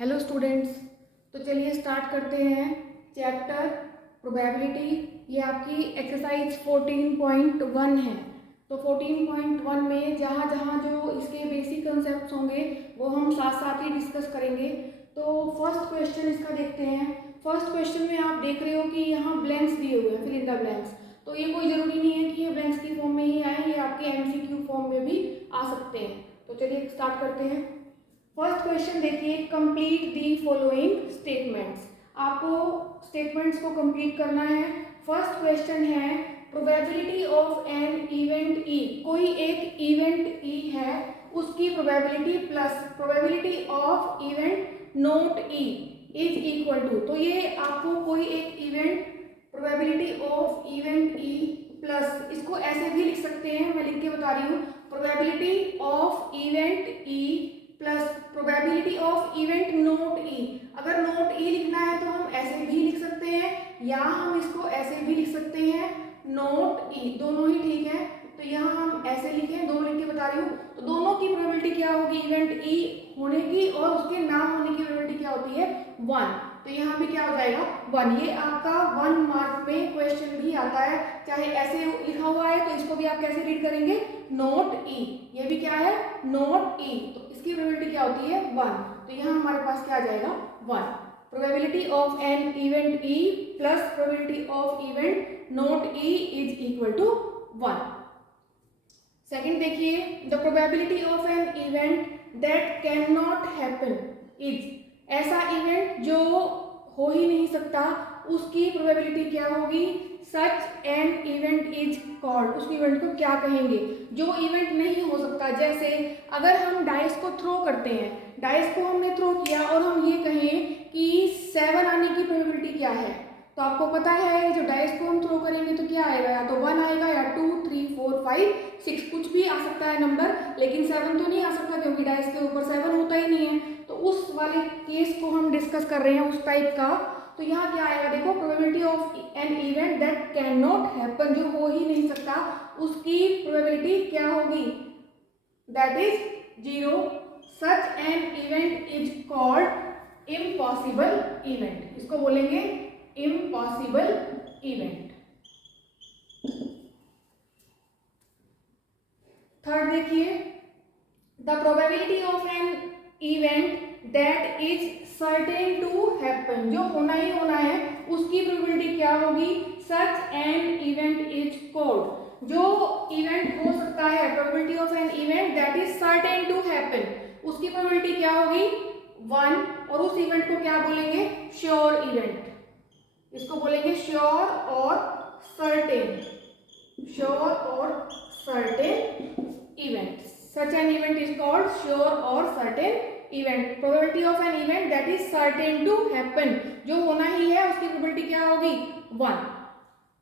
Hello students, तो चलिए start करते हैं चैप्टर प्रोबेबिलिटी। ये आपकी एक्सरसाइज 14.1 है। तो 14.1 में जहाँ जहाँ जो इसके बेसिक कंसेप्ट होंगे वो हम साथ साथ ही डिस्कस करेंगे। तो फर्स्ट क्वेश्चन इसका देखते हैं। फर्स्ट क्वेश्चन में आप देख रहे हो कि यहाँ ब्लैंक्स दिए हुए हैं, फिल इन द ब्लैंक्स। तो ये कोई ज़रूरी नहीं है कि ये ब्लैंक्स की फॉर्म में ही आए, ये आपके MCQ फॉर्म में भी आ सकते हैं। तो चलिए स्टार्ट करते हैं। फर्स्ट क्वेश्चन देखिए, कंप्लीट दी फॉलोइंग स्टेटमेंट्स। आपको स्टेटमेंट्स को कंप्लीट करना है। फर्स्ट क्वेश्चन है probability of an event E. कोई एक इवेंट ई है, उसकी probability plus probability of event not E is equal to. तो ये आपको कोई एक event probability of event E plus, इसको ऐसे भी लिख सकते हैं, मैं लिख के बता रही हूँ, probability of event E plus probability of event not E. अगर नॉट ई लिखना है तो हम ऐसे भी लिख सकते हैं या हम इसको ऐसे भी लिख सकते हैं नॉट ई, दोनों ही ठीक है। तो यहाँ हम ऐसे लिखें, दोनों लिख के बता रही हूँ। तो दोनों की प्रोबेबिलिटी क्या होगी, इवेंट ई होने की और उसके ना होने की प्रोबेबिलिटी क्या होती है, 1। तो यहाँ भी क्या हो जाएगा, 1। ये आपका 1 मार्क पे क्वेश्चन भी आता है, चाहे ऐसे लिखा हुआ है तो इसको भी आप कैसे रीड करेंगे, नॉट ई। ये भी क्या है, नॉट ई। तो इसकी प्रोबेबिलिटी क्या होती है, 1। तो यहाँ हमारे पास क्या आ जाएगा, 1। Probability of an event E plus probability of event not E is equal to 1। Second देखिए, the probability of an event that can not happen is. ऐसा इवेंट जो हो ही नहीं सकता, उसकी प्रोबेबिलिटी क्या होगी, such an event is called. उस इवेंट को क्या कहेंगे, जो इवेंट नहीं हो सकता। जैसे अगर हम डाइस को थ्रो करते हैं, डाइस को हमने थ्रो किया और हम ये कहें कि 7 आने की प्रोबेबिलिटी क्या है, तो आपको पता है जो डाइस को हम थ्रो करेंगे तो क्या आएगा, या तो 1 आएगा या 2, 3, 4, 5, 6, कुछ भी आ सकता है नंबर, लेकिन 7 तो नहीं आ सकता क्योंकि डाइस के ऊपर 7 होता ही नहीं है। तो उस वाले केस को हम डिस्कस कर रहे हैं, उस टाइप का। तो यहाँ क्या आएगा, देखो, probability of an event that can not happen, जो हो ही नहीं सकता, उसकी प्रोबेबिलिटी क्या होगी, that is 0। Such an event is called impossible event. इसको बोलेंगे इम्पॉसिबल इवेंट। थर्ड देखिए, the probability of an event that is certain to happen. जो होना ही होना है उसकी प्रोबेबिलिटी क्या होगी, such an event is called. जो इवेंट हो सकता है, probability of an event that is certain to happen, उसकी प्रोबेबिलिटी क्या होगी, 1। और उस इवेंट को क्या बोलेंगे, श्योर इवेंट। इसको बोलेंगे श्योर और सर्टेन, श्योर और certain event. Such an event is called sure और certain event. Probability of an event that is certain to happen, जो होना ही है उसकी प्रोबेबिलिटी क्या होगी, 1।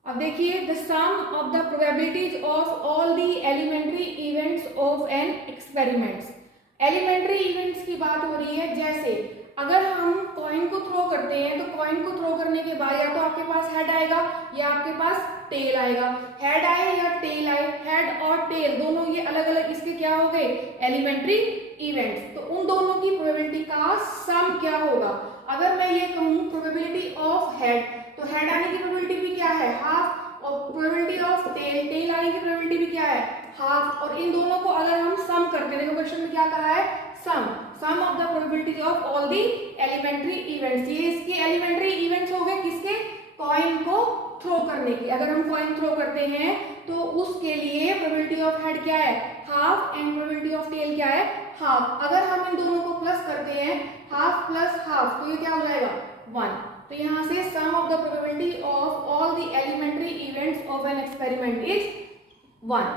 अब देखिए, the sum of the probabilities of all the elementary events of an experiments. Elementary events की बात हो रही है। जैसे अगर हम कॉइन को थ्रो करते हैं तो कॉइन को थ्रो करने के बाद या तो आपके पास हेड आएगा या आपके पास टेल आएगा। हेड आए या टेल आए, हेड और टेल दोनों ये अलग अलग इसके क्या हो गए, एलिमेंट्री इवेंट्स। तो उन दोनों की प्रोबेबिलिटी का सम क्या होगा। अगर मैं ये कहूँ प्रोबेबिलिटी ऑफ हेड, तो हेड आने की प्रोबेबिलिटी भी क्या है, हाफ, और प्रोबेबिलिटी ऑफ टेल, टेल आने की प्रोबेबिलिटी भी क्या है, हाफ। और इन दोनों को अगर हम सम करते हैं, देखो क्वेश्चन में क्या कहा है, sum of the probabilities of all the elementary events. ये इसके एलिमेंट्री इवेंट्स हो गए, किसके, कॉइन को थ्रो करने की। अगर हम कॉइन थ्रो करते हैं तो उसके लिए प्रोबेबिलिटी ऑफ हेड क्या है, half, and probability of tail क्या है, हाफ। अगर हम इन दोनों को प्लस करते हैं, हाफ प्लस हाफ, तो ये क्या हो जाएगा, 1। तो यहाँ से sum of the probability of all the elementary events of an experiment is 1।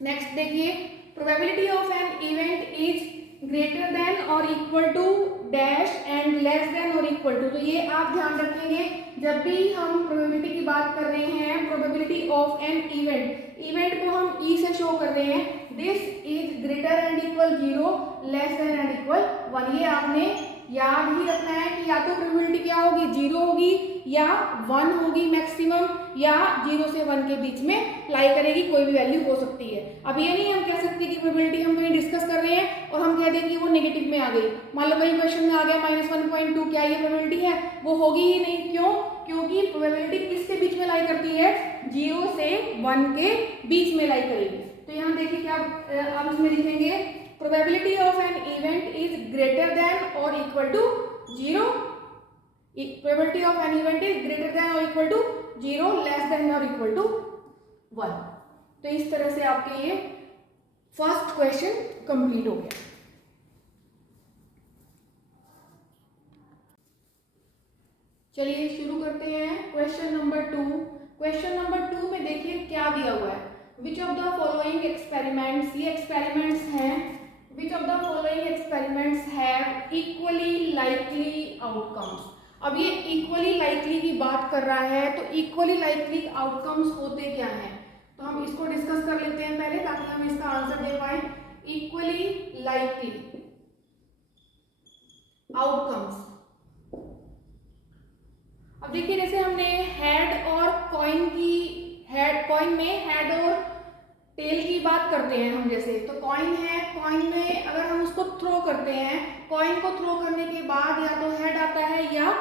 Next देखिए, probability of an event is greater than और equal to dash and less than और इक्वल टू। तो ये आप ध्यान रखेंगे जब भी हम प्रोबेबिलिटी की बात कर रहे हैं, probability of an event, event को हम ई से शो कर रहे हैं, this is greater and equal 0, less then and equal 1। ये आपने याद ही रखना है कि या तो प्रोबेबिलिटी क्या होगी, 0 होगी या 1 होगी मैक्सिमम, या 0 से 1 के बीच में लाई करेगी, कोई भी वैल्यू हो सकती है। अब ये नहीं हम कह सकते कि प्रोबेबिलिटी हम कहीं डिस्कस कर रहे हैं और हम कह दें कि वो नेगेटिव में आ गई, मान लो वही क्वेश्चन में आ गया -1.2, क्या ये प्रोबेबिलिटी है? वो होगी ही नहीं। क्यों? क्योंकि प्रोबेबिलिटी किसके बीच में लाई करती है? 0 से 1 के बीच में लाई करेगी। तो यहाँ देखिए क्या आप इसमें लिखेंगे, probability of an event is greater than और equal to 0। Probability of an event is greater than और इक्वल टू 0, लेस देन और इक्वल टू 1। तो इस तरह से आपके ये फर्स्ट क्वेश्चन कंप्लीट हो गया। चलिए शुरू करते हैं क्वेश्चन नंबर 2। क्वेश्चन नंबर 2 में देखिए क्या दिया हुआ है, विच ऑफ द फॉलोइंग एक्सपेरिमेंट्स, ये एक्सपेरिमेंट्स हैं, विच of the following experiments have equally likely outcomes. अब ये इक्वली लाइकली की बात कर रहा है, तो इक्वली लाइकली आउटकम्स होते क्या हैं, तो हम इसको डिस्कस कर लेते हैं पहले ताकि हम इसका आंसर दे पाए। इक्वली लाइकली आउटकम्स, अब देखिए जैसे हमने हेड और कॉइन में हेड और टेल की बात करते हैं हम, जैसे तो कॉइन है, कॉइन में अगर हम उसको थ्रो करते हैं, कॉइन को थ्रो करने के बाद या तो हेड आता है या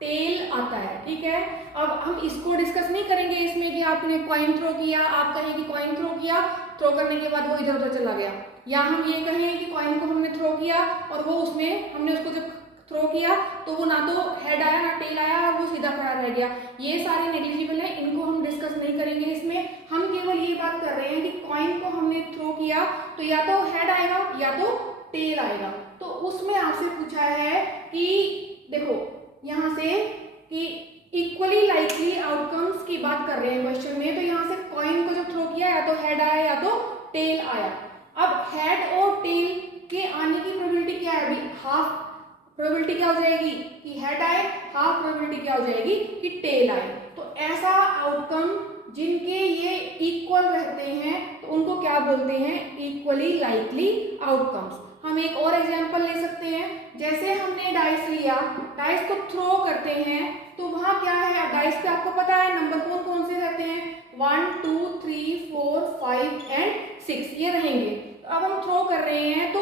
टेल आता है, ठीक है। अब हम इसको डिस्कस नहीं करेंगे इसमें कि आपने कॉइन थ्रो किया, आप कहें कि कॉइन थ्रो किया, थ्रो करने के बाद वो इधर उधर चला गया, या हम ये कहें कि कॉइन को हमने थ्रो किया और वो उसमें हमने उसको जब थ्रो किया तो वो ना तो हेड आया ना टेल आया और वो सीधा खड़ा रह गया, ये सारे नेग्लिजिबल है, इनको हम डिस्कस नहीं करेंगे इसमें। हम केवल ये बात कर रहे हैं कि कॉइन को हमने थ्रो किया तो या तो हेड आएगा या तो टेल आएगा। तो उसमें आपसे पूछा है कि देखो यहाँ से कि इक्वली लाइकली आउटकम्स की बात कर रहे हैं क्वेश्चन में, तो यहाँ से कॉइन को जब थ्रो किया या तो हेड आया या तो टेल आया। अब हेड और टेल के आने की प्रोबेबिलिटी क्या है? अभी हाफ प्रोबेबिलिटी क्या हो जाएगी कि हेड आए, हाफ प्रोबेबिलिटी क्या हो जाएगी कि टेल आए। तो ऐसा आउटकम जिनके ये इक्वल रहते हैं तो उनको क्या बोलते हैं? Equally likely outcomes. हम एक और एग्जांपल ले सकते हैं, जैसे हमने डाइस लिया, डाइस को थ्रो करते हैं तो वहां क्या है, डाइस पे आपको पता है नंबर कौन कौन से रहते हैं, 1 2 3 4 5 एंड 6 ये रहेंगे। तो अब हम थ्रो कर रहे हैं, तो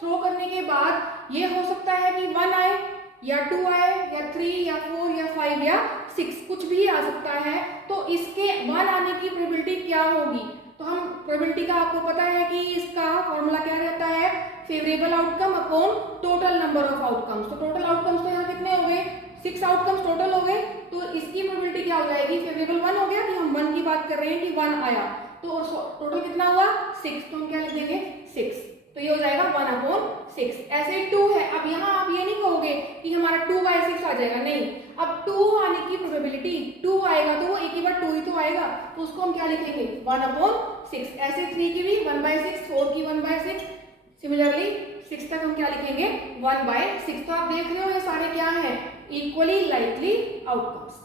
थ्रो करने के बाद ये हो सकता है कि 1 आए या 2 आए या 3 या 4 या 5 या 6, कुछ भी आ सकता है। तो इसके 1 आने की प्रोबेबिलिटी क्या होगी? तो हम प्रोबेबिलिटी का आपको पता है कि इसका फॉर्मूला क्या रहता है, favourable outcome upon total number of outcomes. तो टोटल आउटकम्स तो यहाँ कितने हो गए? 6 आउटकम्स टोटल हो गए। तो इसकी प्रोबेबिलिटी क्या हो जाएगी? फेवरेबल 1 हो गया कि हम 1 की बात कर रहे हैं कि 1 आया, तो टोटल कितना हुआ? 6। तो हम क्या लिख देंगे? 6। तो ये हो जाएगा 1/6। ऐसे 2 है, अब यहाँ आप ये नहीं कहोगे कि हमारा 2/6 आ जाएगा, नहीं, अब 2 आने की प्रोबेबिलिटी 2 आएगा तो वो एक ही बार 2 ही तो आएगा, तो उसको हम क्या लिखेंगे? 1/6। ऐसे 3 की भी 1/6, 4 की 1/6, सिमिलरली 6 तक हम क्या लिखेंगे? 1/6। तो आप देख रहे हो ये सारे क्या हैं? Equally likely outcomes.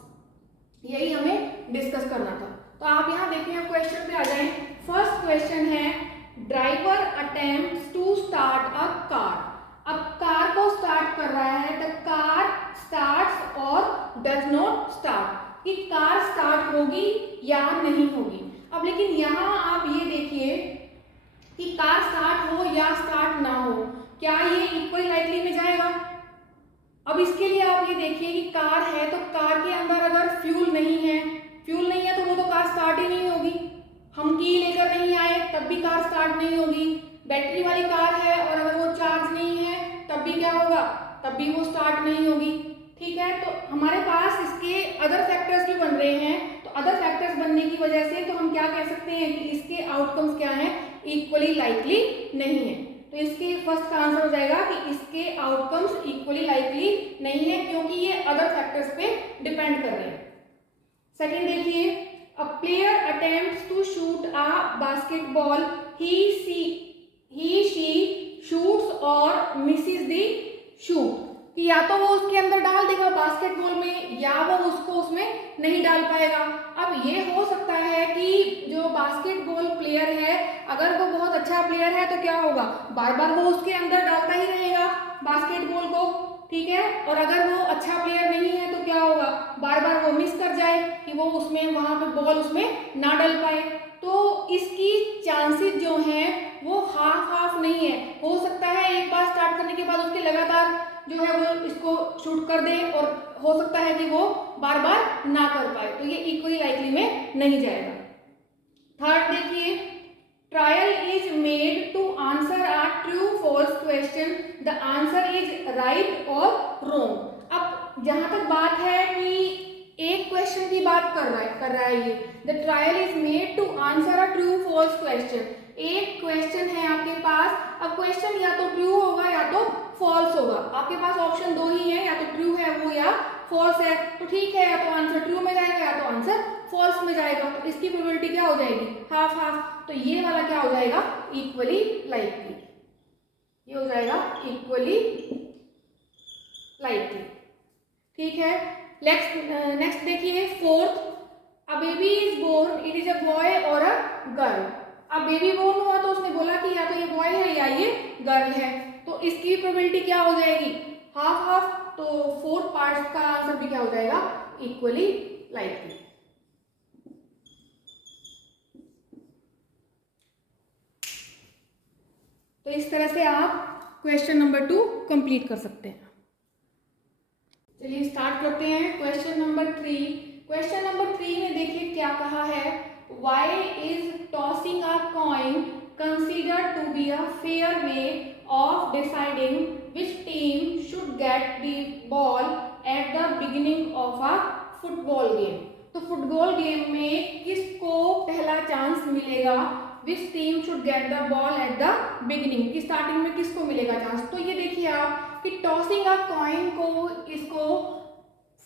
यही हमें डिस्कस करना था। तो आप यहाँ देखिए, आप क्वेश्चन पे आ जाएं। फर्स्ट क्वेश्चन है, driver attempts to start a car. अब कार को स्टार्ट कर रहा है, द कार स्टार्ट्स और डज नॉट स्टार्ट, कि कार स्टार्ट होगी या नहीं होगी। अब लेकिन यहाँ आप ये देखिए कि कार स्टार्ट हो या स्टार्ट ना हो, क्या ये इक्वल लाइकली में जाएगा? अब इसके लिए आप ये देखिए कि कार है तो कार के अंदर अगर फ्यूल नहीं है तो वो तो कार स्टार्ट ही नहीं होगी। हम की लेकर नहीं आए तब भी कार स्टार्ट नहीं होगी। बैटरी वाली कार है और अगर वो चार्ज नहीं है तब भी क्या होगा? तब भी वो स्टार्ट नहीं होगी, ठीक है। तो हमारे पास इसके अदर फैक्टर्स भी बन रहे हैं, तो अदर फैक्टर्स बनने की वजह से तो हम क्या कह सकते हैं कि इसके आउटकम्स क्या हैं? इक्वली लाइकली नहीं है। तो इसके फर्स्ट का आंसर हो जाएगा कि इसके आउटकम्स इक्वली लाइकली नहीं है, क्योंकि ये अदर फैक्टर्स पे डिपेंड कर रहे हैं। सेकंड देखिए, a player attempts to shoot a basketball, he she shoots और मिसेस द शूट, कि या तो वो उसके अंदर डाल देगा बास्केटबॉल में या वो उसको उसमें नहीं डाल पाएगा। अब ये हो सकता है कि जो बास्केटबॉल प्लेयर है, अगर वो बहुत अच्छा प्लेयर है तो क्या होगा? बार बार वो उसके अंदर डालता ही रहेगा बास्केटबॉल को, ठीक है। और अगर वो अच्छा प्लेयर नहीं है तो क्या होगा? बार बार वो मिस कर जाए कि वो उसमें वहां पे बॉल उसमें ना डल पाए। तो इसकी चांसेस जो हैं वो हाफ हाफ नहीं है। हो सकता है एक बार स्टार्ट करने के बाद कर दे और हो सकता है कि वो बार बार ना कर पाए, तो ये इक्वली लाइकली में नहीं जाएगा। थर्ड देखिए, trial is made to answer a true false question, the answer is right और रॉन्ग। अब जहां तक बात है कि एक क्वेश्चन की बात कर रहा है ये, the trial is made to answer a true false question. एक क्वेश्चन है आपके पास, अब क्वेश्चन या तो ट्रू होगा या तो फॉल्स होगा, आपके पास ऑप्शन दो ही है, या तो ट्रू है वो या फॉल्स है, तो ठीक है, या तो आंसर ट्रू में जाएगा या तो आंसर फॉल्स में जाएगा, तो इसकी प्रोबेबिलिटी क्या हो जाएगी, हाफ हाफ। तो ये वाला क्या हो जाएगा, इक्वली लाइकली, ये हो जाएगा इक्वली लाइकली। ठीक है, नेक्स्ट देखिए fourth, a baby is born, it is a boy और अ गर्ल। अब बेबी बोर्न हुआ तो उसने बोला कि या तो ये बॉय है या ये गर्ल है, तो इसकी प्रोबेबिलिटी क्या हो जाएगी, हाफ हाफ। तो फोर्थ पार्ट का आंसर भी क्या हो जाएगा, इक्वली लाइकली। तो इस तरह से आप क्वेश्चन नंबर 2 कंप्लीट कर सकते हैं। चलिए स्टार्ट करते हैं क्वेश्चन नंबर 3। क्वेश्चन नंबर 3 में देखिए क्या कहा है, why is tossing a coin considered to be a fair way of deciding which team should get the ball at the beginning of a football game. तो football game में किसको पहला chance मिलेगा, which team should get the ball at the beginning, की starting में किसको मिलेगा chance. तो ये देखिए आप कि टॉसिंग अ कॉइन को इसको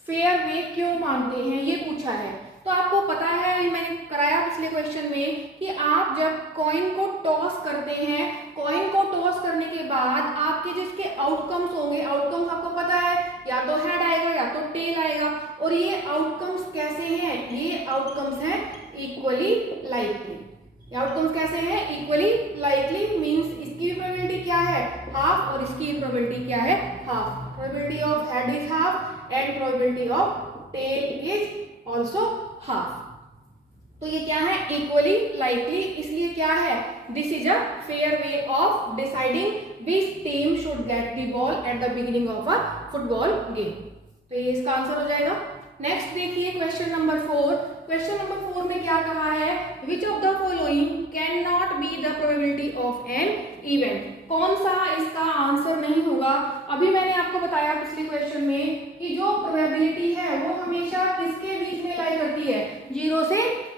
फेयर वे क्यों मानते हैं, ये पूछा है। तो आपको पता है, मैंने कराया पिछले क्वेश्चन में कि आप जब कॉइन को टॉस करते हैं, कॉइन को टॉस करने के बाद आपके जिसके आउटकम्स होंगे, आउटकम्स आपको पता है या तो हेड आएगा या तो टेल आएगा, और ये आउटकम्स कैसे हैं, ये आउटकम्स हैं इक्वली लाइकली। ये आउटकम्स कैसे हैं, इक्वली लाइकली, मींस इसकी प्रोबेबिलिटी क्या है, हाफ, और इसकी प्रोबेबिलिटी क्या है, half. Probability of head is half and probability of tail is also half. तो ये क्या है, इक्वली लाइकली, इसलिए क्या है, this is a fair way of deciding which team should get the ball at the beginning of a football game. तो ये इसका आंसर हो जाएगा। नेक्स्ट देखिए क्वेश्चन नंबर 4। क्वेश्चन नंबर 4 में क्या कहा है, विच of the following can not be the probability of an event. कौन सा इसका आंसर नहीं होगा। अभी मैंने आपको बताया पिछले क्वेश्चन में कि जो प्रोबेबिलिटी है वो हमेशा किसके बीच में लाई करती है, 0 से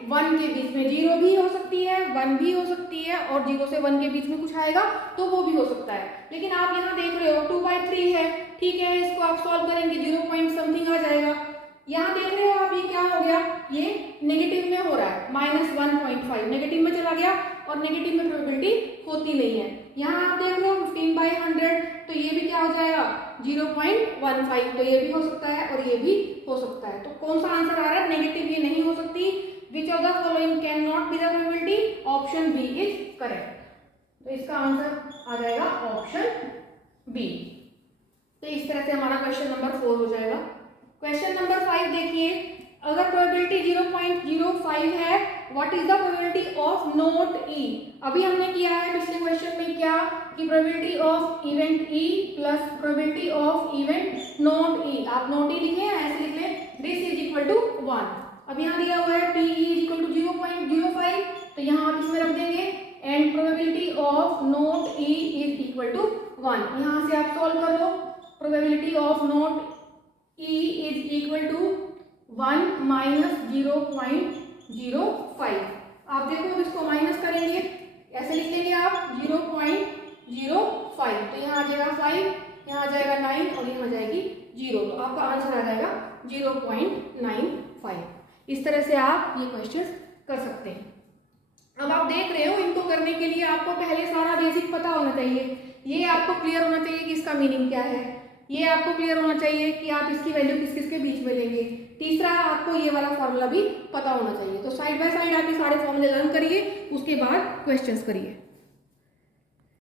1 के बीच में। 0 भी हो सकती है, 1 भी हो सकती है, और 0 से 1 के बीच में कुछ आएगा तो वो भी हो सकता है। लेकिन आप यहाँ देख रहे हो 2/3 है, ठीक है, इसको आप सॉल्व करेंगे 0 पॉइंट समथिंग आ जाएगा। यहाँ देख रहे हो आप, ये क्या हो गया, ये नेगेटिव में हो रहा है, -1.5 नेगेटिव में चला गया, और नेगेटिव में प्रोबेबिलिटी होती नहीं है। यहाँ आप देख रहे हो 15/100, तो ये भी क्या हो जाएगा 0.15, तो ये भी हो सकता है और ये भी हो सकता है। तो कौन सा आंसर आ रहा है, नेगेटिव ये नहीं हो सकती। Which of the following can not be the probability, option B is correct. तो इसका आंसर आ जाएगा ऑप्शन बी। तो इस तरह से हमारा क्वेश्चन नंबर 4 हो जाएगा। क्वेश्चन नंबर 5 देखिए, अगर प्रोबेबिलिटी 0.05 है, what is the probability of not E. अभी हमने किया है पिछले क्वेश्चन में क्या, कि probability of event E plus probability of event not E. आप नोट ई लिखे हैं, ऐसे लिख लें, दिस इज इक्वल टू 1। अब यहाँ दिया हुआ है T E is equal to 0.05, तो यहाँ आप इसमें रख देंगे, and probability of not E is equal to 1। यहाँ से आप सॉल्व कर लो, probability of not E is equal to 1 minus 0.05। आप देखो इसको माइनस करेंगे, ऐसे लिख लेंगे आप 0.05, तो यहाँ आ जाएगा 5, यहाँ आ जाएगा 9 और यहाँ आ जाएगी 0, तो आपका आंसर आ जाएगा 0.95। इस तरह से आप ये क्वेश्चन कर सकते हैं। अब आप देख रहे हो, इनको करने के लिए आपको पहले सारा बेसिक पता होना चाहिए, ये आपको क्लियर होना चाहिए कि इसका मीनिंग क्या है, ये आपको क्लियर होना चाहिए कि आप इसकी वैल्यू किस किस के बीच में लेंगे। तीसरा, आपको ये वाला फॉर्मूला भी पता होना चाहिए। तो साइड बाय साइड आप ये सारे फॉर्मूले लर्न करिए, उसके बाद क्वेश्चंस करिए।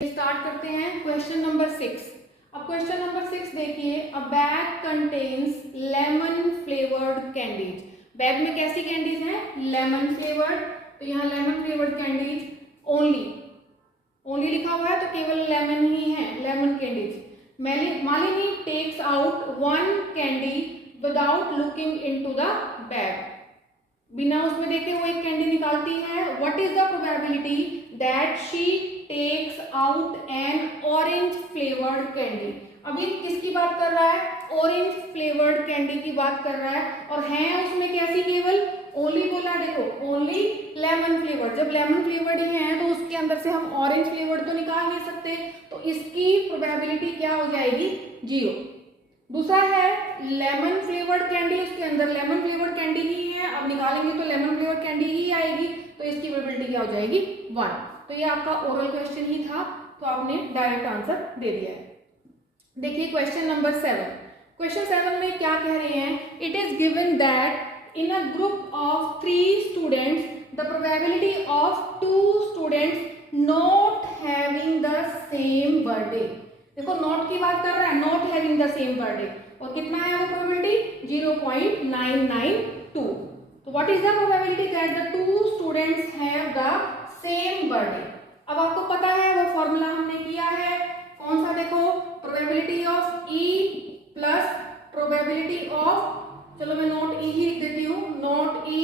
स्टार्ट करते हैं क्वेश्चन नंबर 6। अब क्वेश्चन नंबर 6 देखिए, अ bag contains lemon flavoured candies. Bag में कैसी कैंडीज हैं, लेमन फ्लेवर्ड, तो यहाँ लेमन फ्लेवर्ड कैंडीज ओनली लिखा हुआ है, तो केवल लेमन ही है, lemon candies. Malini takes out one candy without looking into the bag, बिना उसमें देखे वो एक कैंडी निकालती है। What is the probability that she takes out an orange flavoured candy. अभी किसकी बात कर रहा है, ऑरेंज फ्लेवर्ड कैंडी की बात कर रहा है, और है उसमें कैसी, केवल ओनली बोला, देखो ओनली लेमन फ्लेवर, जब लेमन फ्लेवर्ड ही है तो उसके अंदर से हम ऑरेंज फ्लेवर्ड तो निकाल नहीं सकते, तो इसकी प्रोबेबिलिटी क्या हो जाएगी, 0। दूसरा है लेमन फ्लेवर्ड कैंडी, उसके अंदर लेमन फ्लेवर्ड कैंडी ही है, अब निकालेंगे तो लेमन फ्लेवर्ड कैंडी ही आएगी, तो इसकी प्रोबेबिलिटी क्या हो जाएगी, 1। तो ये आपका ओरल क्वेश्चन ही था, तो आपने डायरेक्ट आंसर दे दिया है। देखिए क्वेश्चन नंबर 7, क्वेश्चन 7 में क्या कह रहे हैं, it is given that in a group of 3 students the probability of 2 students not having the same birthday, देखो नॉट की बात कर रहा है, not having the same birthday, और कितना है वो प्रोबेबिलिटी, 0.992। तो what is the probability that the 2 students have the same birthday. अब आपको पता है वो फॉर्मूला हमने किया है, कौन सा, देखो probability of E plus probability of, चलो मैं नॉट ई ही लिख देती हूँ, not E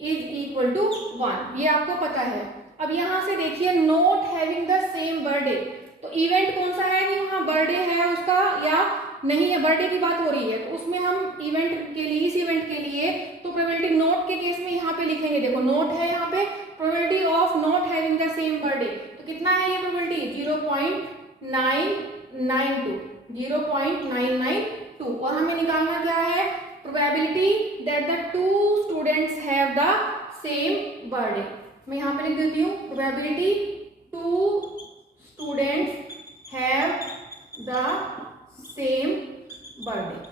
is equal to 1, ये आपको पता है। अब यहाँ से देखिए not having the same birthday, तो इवेंट कौन सा है कि वहाँ बर्थडे है उसका या नहीं है, बर्थडे की बात हो रही है, तो उसमें हम इवेंट के लिए, इस इवेंट के लिए तो प्रोबेबिलिटी नॉट के केस में यहाँ पे लिखेंगे, देखो नॉट है यहाँ पे, probability of not having the same birthday, तो कितना है ये प्रोबेबिलिटी, 0.992, 0.992, और हमें निकालना क्या है, probability that the 2 students have the same birthday। मैं यहाँ पे लिख देती हूँ probability 2 students have the same birthday,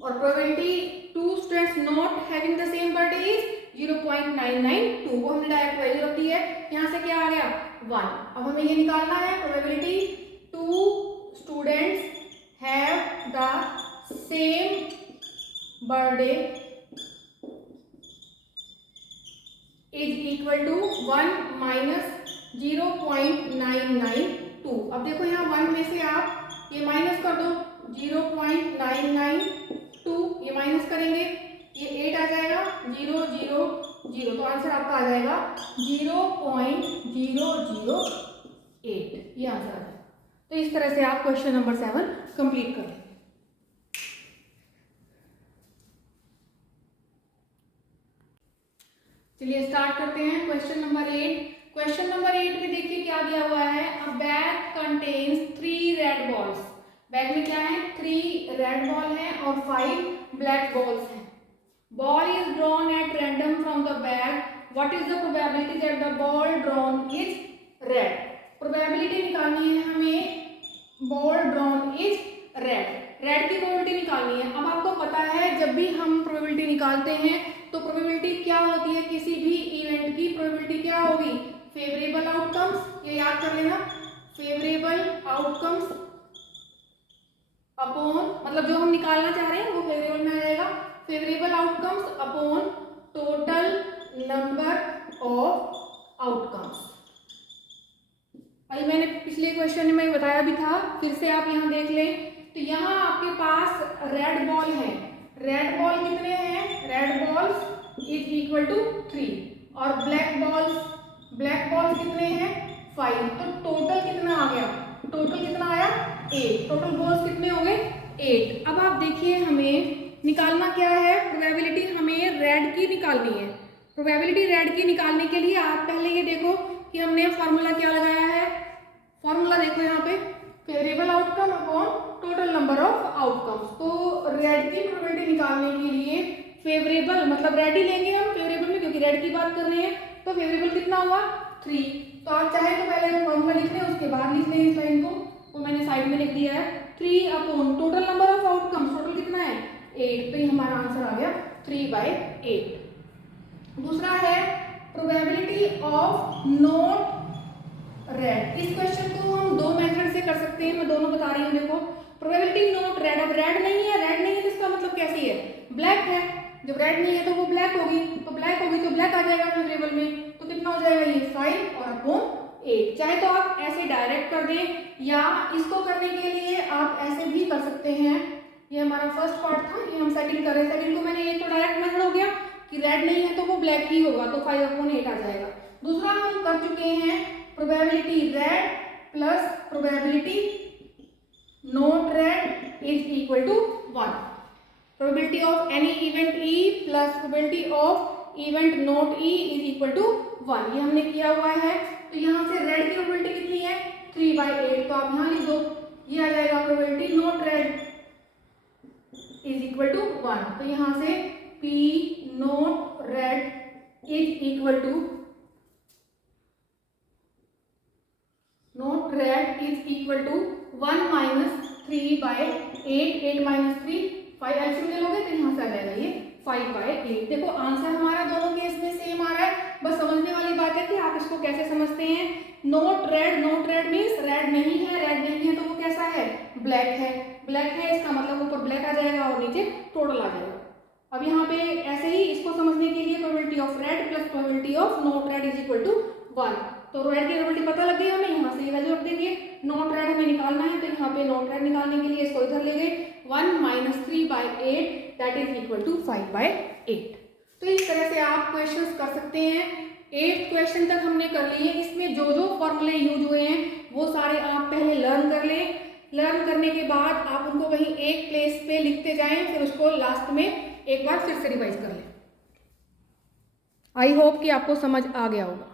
और probability 2 students not having the same birthday is 0.992, वो हमने डायरेक्ट वैल्यू रख दी है, यहाँ से क्या आ गया 1। अब हमें ये निकालना है probability 2 students have the same birthday is equal to 1 minus 0.992। अब देखो यहाँ 1 में से आप ये माइनस कर दो, 0.992 ये माइनस करेंगे, ये 8 आ जाएगा, 0 0 0, तो आंसर आपका आ जाएगा 0.008, ये आंसर आ जाएगा। तो इस तरह से आप क्वेश्चन नंबर 7 कंप्लीट कर लेंगे। चलिए स्टार्ट करते हैं क्वेश्चन नंबर 8। क्वेश्चन नंबर 8 में देखिए क्या दिया हुआ है, अ bag contains 3 red balls, bag में क्या है, 3 रेड बॉल है और 5 ब्लैक बॉल्स हैं। Ball is drawn at random from the bag, what is the probability that the ball drawn is red. Probability निकालनी है हमें, ball drawn is red, red की प्रोबेबिलिटी निकालनी है। अब आपको पता है जब भी हम प्रोबेबिलिटी निकालते हैं तो प्रोबेबिलिटी क्या होती है, किसी भी इवेंट की प्रोबेबिलिटी क्या होगी, फेवरेबल आउटकम्स, ये याद कर लेना, फेवरेबल आउटकम्स अपॉन, मतलब जो हम निकालना चाह रहे हैं वो फेवरेबल में आ जाएगा, favourable outcomes upon total number of outcomes. अभी मैंने पिछले क्वेश्चन में बताया भी था, फिर से आप यहाँ देख लें, तो यहाँ आपके पास रेड बॉल है, रेड बॉल कितने हैं, red balls is equal to 3, और ब्लैक बॉल्स कितने हैं 5, तो टोटल कितना आ गया, टोटल कितना आया 8, टोटल बॉल्स कितने हो गए 8। अब आप देखिए हमें निकालना क्या है, प्रोबेबिलिटी हमें रेड की निकालनी है। प्रोबेबिलिटी रेड की निकालने के लिए आप पहले ये देखो कि हमने फॉर्मूला क्या लगाया है, फॉर्मूला देखो यहाँ पे, favourable outcome upon total number of outcomes. तो रेड की प्रोबेबिलिटी निकालने के लिए फेवरेबल, मतलब रेड ही लेंगे हम फेवरेबल में, क्योंकि रेड की बात कर रहे हैं, तो फेवरेबल कितना हुआ 3। तो आप चाहे तो पहले फॉर्मूला लिख लें, उसके बाद लिख लें इस लाइन को, तो मैंने साइड में लिख दिया है 3 upon total number of outcomes, total कितना है 8, तो ये हमारा आंसर आ गया 3/8। दूसरा है प्रोबेबिलिटी ऑफ नॉट रेड। इस क्वेश्चन को हम 2 मेथड से कर सकते हैं, मैं दोनों बता रही हूँ। देखो प्रोबेबिलिटी नॉट रेड, अब रेड नहीं है, रेड नहीं है तो इसका मतलब कैसी है, ब्लैक है, जब रेड नहीं है तो वो ब्लैक होगी, तो ब्लैक होगी तो ब्लैक आ जाएगा फेवरेबल में, तो कितना हो जाएगा ये 5 और अपॉन 8। चाहे तो आप ऐसे डायरेक्ट कर दें या इसको करने के लिए आप ऐसे भी कर सकते हैं। ये हमारा फर्स्ट पार्ट था, ये हम सेकंड कर रहे हैं। सेकंड को मैंने, एक तो डायरेक्ट मेथड हो गया कि रेड नहीं है तो वो ब्लैक ही होगा, तो 5/8 आ जाएगा। दूसरा हम कर चुके हैं probability red plus probability not red is equal to 1। Probability of any event E plus probability of event not E is equal to 1। ये हमने किया हुआ है। तो यहाँ से रेड की प्रोबेबिलिटी कितनी है? 3/8। तो आप यहाँ लिख दो, ये आ जाएगा probability not red is equal to 1। तो यहाँ से P not red is equal to 1 minus 3/8। 8 minus 3 5 LCM ले लोगे तो यहाँ से आ जाएगा ये 5/8। देखो आंसर हमारा दोनों केस में सेम आ रहा है। बस समझने वाली बात है कि आप इसको कैसे समझते हैं। नॉट रेड मीन्स रेड नहीं है तो वो कैसा है? ब्लैक है। ब्लैक है इसका मतलब ऊपर ब्लैक आ जाएगा और नीचे टोटल आ जाएगा। अब यहाँ पे ऐसे ही इसको समझने के लिए probability of red plus probability of not red is equal to 1। तो रेड की प्रोबेबिलिटी पता लग गई हमें, यहाँ से ये वैल्यू रख देंगे। नॉट रेड हमें निकालना है तो यहाँ पे नॉट रेड निकालने के लिए इसको इधर ले गए। 1 minus 3/8 that is equal to 5/8। तो इस तरह से आप क्वेश्चंस कर सकते हैं। 8th क्वेश्चन तक हमने कर लिए। इसमें जो जो फॉर्मूले यूज हुए हैं वो सारे आप पहले लर्न कर लें। लर्न करने के बाद आप उनको कहीं एक प्लेस पे लिखते जाएं, फिर उसको लास्ट में एक बार फिर से रिवाइज कर लें। आई होप कि आपको समझ आ गया होगा।